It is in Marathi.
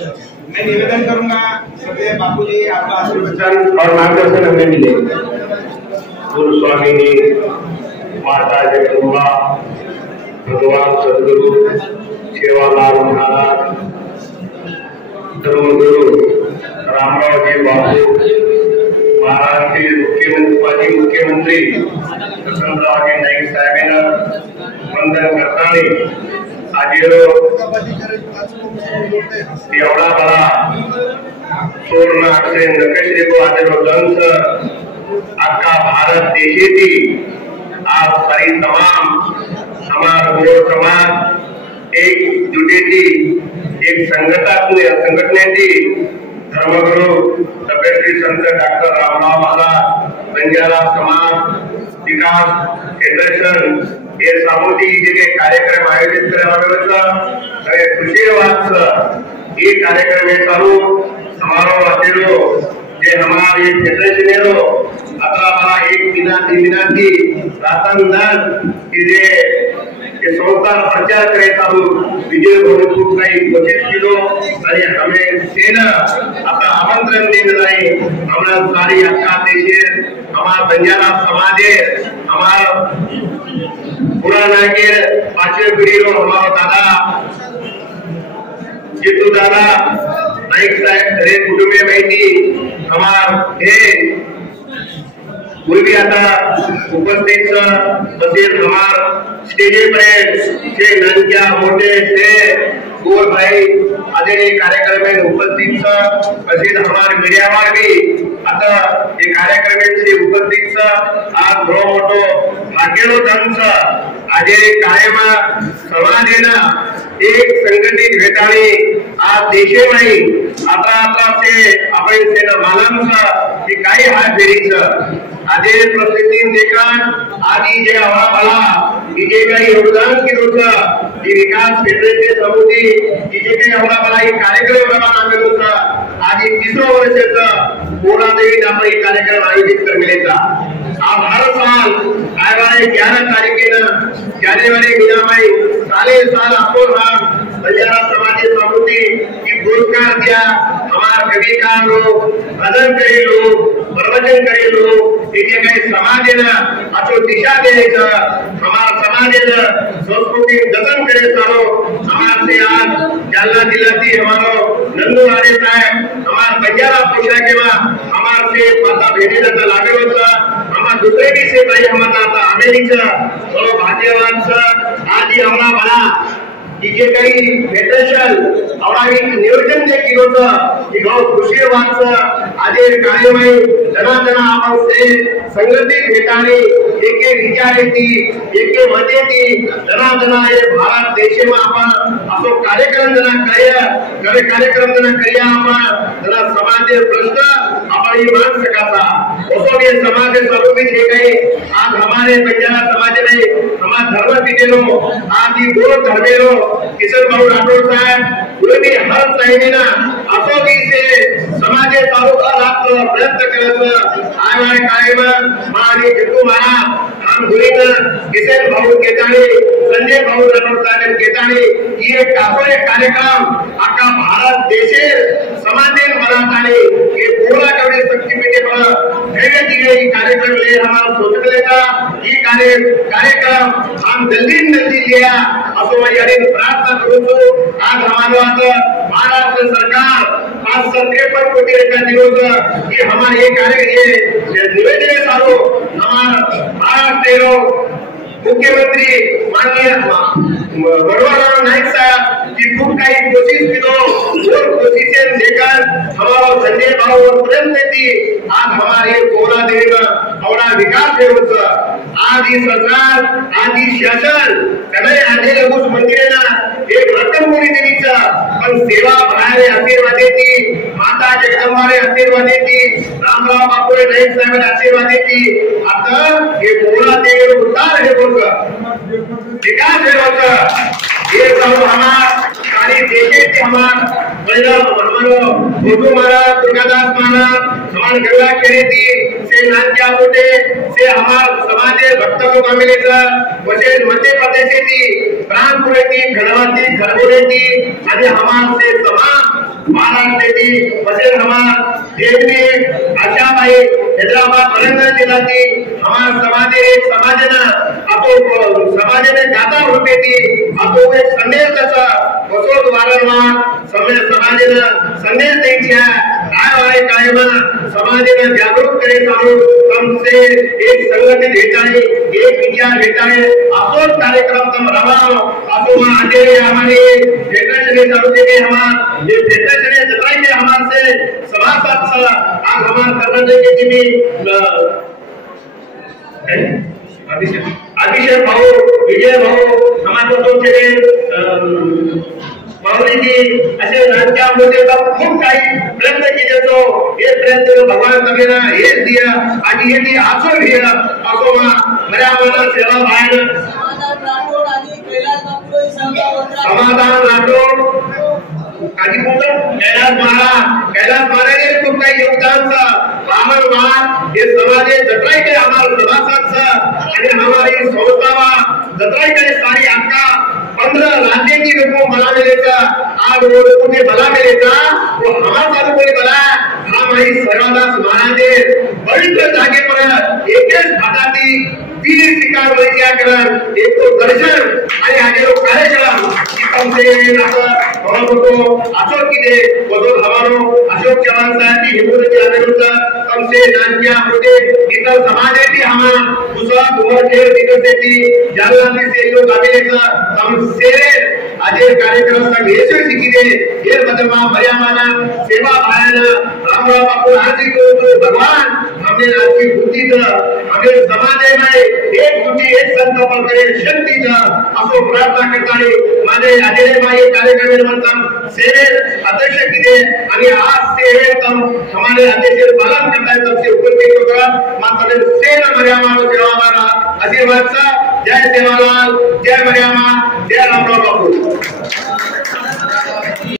मैं निवेदन करूंगा सभी बापूजी आपका आशीर्वचन और मार्गदर्शन हमें मिले। गुरु स्वामी माता जगदम्बा भगवान सदगुरु सेवालाल महाराज धर्मगुरु रामराव जी बापू महाराज के मुख्यमंत्री मुख्यमंत्री वसंतराव जी नाईक साहेबांना वंदन करताना आज एवढा बड़ा सुवर्ण अक्षर नकेश को आज दंश आखा भारत देशेती आज सारी तमाम हमारा गोर समाज एक जुटेती एक संघटनेची धर्मगुरु तपेश्री संत डॉक्टर रामराव महाराज बंजारा समाज विकास फेडरेशन ये सामुदायिक जे कार्यक्रम आयोजित करने खुशी ये कार्यक्रम है चालू हमारो जे हमारे फेडरेशन आता हमारा एक विनंती रातन जे संस्था प्रचार करे चालू विजय भवन काही 25 किलो आणि हमें सेना आता आमंत्रण देने जाए हमारा सारी अक्का देशे हमारा बंजारा समाजे हमारा पुराना के पांचवे पीढ़ी रो हमारा दादा जितू दादा नाईक साहेब रे कुटुंबीय माहिती हमार हे पूर्वी आता उपस्थित बसेल हमार स्टेजे पर से नंजा मोटे से गोर भाई आदि कार्यक्रम में उपस्थित बसेल हमार मीडिया वाल भी आता ये कार्यक्रम से उपस्थित आज बड़ो मोटो भाग्यलो दंश आज कायम समाजेना एक संघटित भेटाणी आज देशे नाही आता से आपण सेना मालम की काही हात बेरीच आदे प्रसिद्धीन देखन आदि जे हवा भला की जे काही योगदान केलं होतं की विकास फेडरेशन समिती की जे काही हवा भला एक कार्यक्रम रवाना केला होता आदि 30 वर्षाचा पूरा देवी आपण कार्यक्रम आयोजित करण्याचा आप हर साल आने वाले 11 तारीखेनं जानेवारी महिन्यामध्ये साल आपण बंजारा समाज समिति की पुरस्कार दिया हमारे कविकार लोग भजन करे लोग प्रवचन करे लोग ये काही समाज ना अचो दिशा देने हमारा समाज संस्कृति जतन करे चालो हमारे से आज जालना जिल्ह्यातील हमारा नंदू वाले साहेब हमारा बंजारा पोशाख के हमारे से माता भेटीला तर लागल होता हमारा दुसरे भी से भाई हमारा आता अमेरिका चलो भाग्यवान आदि हमारा बड़ा जे काही फेडरेशन आवडा एक नियोजन जे केलं होतं की गाव कृषी वाच आजे कार्यमय जना आपण से संघटित ठिकाणी एके विचार येती एके मत येती जना हे भारत देशेमा आपण असो कार्यक्रम कार्यक्रम करिया आपण जना समाज प्रश्न आपण ही मान सकाता असो ये समाज स्वरूपी जे काही आज हमारे बंजारा समाज में समाज धर्म पीटेलो आज ही दो धर्मेलो किशन भाऊ राठोड साहेब पूर्वी हर साहेबीना असोगी से समाजे तालुका राष्ट्र प्रयत्न केलं आय कायम मानी जितू महाराज हम गुरीन किशन भाऊ केताणी संजय भाऊ राठोड साहेब केताणी ये काकोरे कार्यक्रम आका भारत देशे समाजेन बनातानी ये पूरा कवडे शक्तिपीठे पर भेटे दिए कार्यक्रम ले हमारा सोचले का ये कार्यक्रम हम जल्दी लिया असो यारी प्रार्थना करू आज हमारा महाराष्ट्र सरकार 553 कोटी रुपया दिवस ये हमारे ये कार्य ये निवेदन चालू हमारा महाराष्ट्र मुख्यमंत्री माननीय बनवारीलाल नाईक साहब की खूब काही कोशिश किलो और कोशिशें लेकर हमारा संजय भाऊ और प्रयत्न थी आज हमारे कोरा देव हमारा विकास है होता आज ही सरकार आज ही शासन कने आने लगूस मंदिरेना एक रक्कम कोणी देवीचा पण सेवा बाहेर आशीर्वाद देती माता जगदंबारे आशीर्वाद देती रामराव बापूरे नाईक साहेब आशीर्वाद देती आता हे कोरा देव उतार हे विकास है होता ये सब हमारा सारी देशे से हमारा पहला हमारो भोटू महाराज दुर्गादास महाराज हमारे गंगा खेड़ी से नानक्या मोटे से हमार समाजे भक्त लोग मिले वैसे मध्य प्रदेश थी प्राणपुरे थी खड़वा थी खरगोरे थी हमारे से तमाम महाराष्ट्राची मसेर हमार देश में आशाबाई हैदराबाद वरंगल जिला की हमार समाजेना आपो समाजेने जाता रुपये थी आपो एक संदेश तसा वसोद वारंवार समाजेना संदेश द्यायची आहे आय कायमा समाजेना जागरूक करे चालू तम से एक संगठित हेताळे एक विचार हेताळे आपो कार्यक्रम तम रवाओ आपो मा आजे हमारे फेडरेशन चालू के हमार ये फेडरेशन जतराई के हमार से सभासद सा आज हमार कर्नाटक के भी अभिषेक भाऊ विजय भाऊ हमारे दोन चले माऊली जी असे नाटक्या मध्ये खूप काही प्रयत्न केले तो हे प्रयत्न भगवान कबीरा हे दिया आणि हे ती आचो घ्या असो मर्या मला सेवा बाहेर समाधान राठोड आधी बोलतो कैलास महाराज खूप काही योगदानचा वामनवार हे समाजे जत्राई के हमारे सभासद आणि हमारी संस्थावा जत्राई के सारी अक्का 15 राज्य की लोगों बना मिलेगा आज वो लोगों ने बना मिलेगा वो हमारा सारू कोई बना हमारी सर्वदास महाराज बड़ी जागे पर एक भागाती वीर शिकार वैद्या करण एक तो दर्शन आणि आगे लोग कार्यक्रम तुमसे को अशोक की दे बदल हमारो अशोक चव्हाण साहब की हिंदू के अनुरुद्ध तुमसे नानकिया होते इतर समाजे भी हम दूसरा दुमर के विकसित जालना से लोग आगे हम से आज कार्यक्रम का यशस्वी शिकिले ये बदलवा मर्यादाना सेवा भायना रामराव बापू हार्दिक भगवान हमने आज की बुद्धि हमें समाजे में एक दुटी एक संकल्प करे शक्ती असो प्रार्थना करतानी माझे आजले माई कार्यक्रम म्हणतात सेवे अध्यक्ष किदे आणि आज से तम हमारे अध्यक्ष पालन करता है तब से उपस्थित होगा माता सेना मर्यादा सेवावाला आशीर्वाद सा जय सेवालाल जय मर्यादा जय रामराव बापू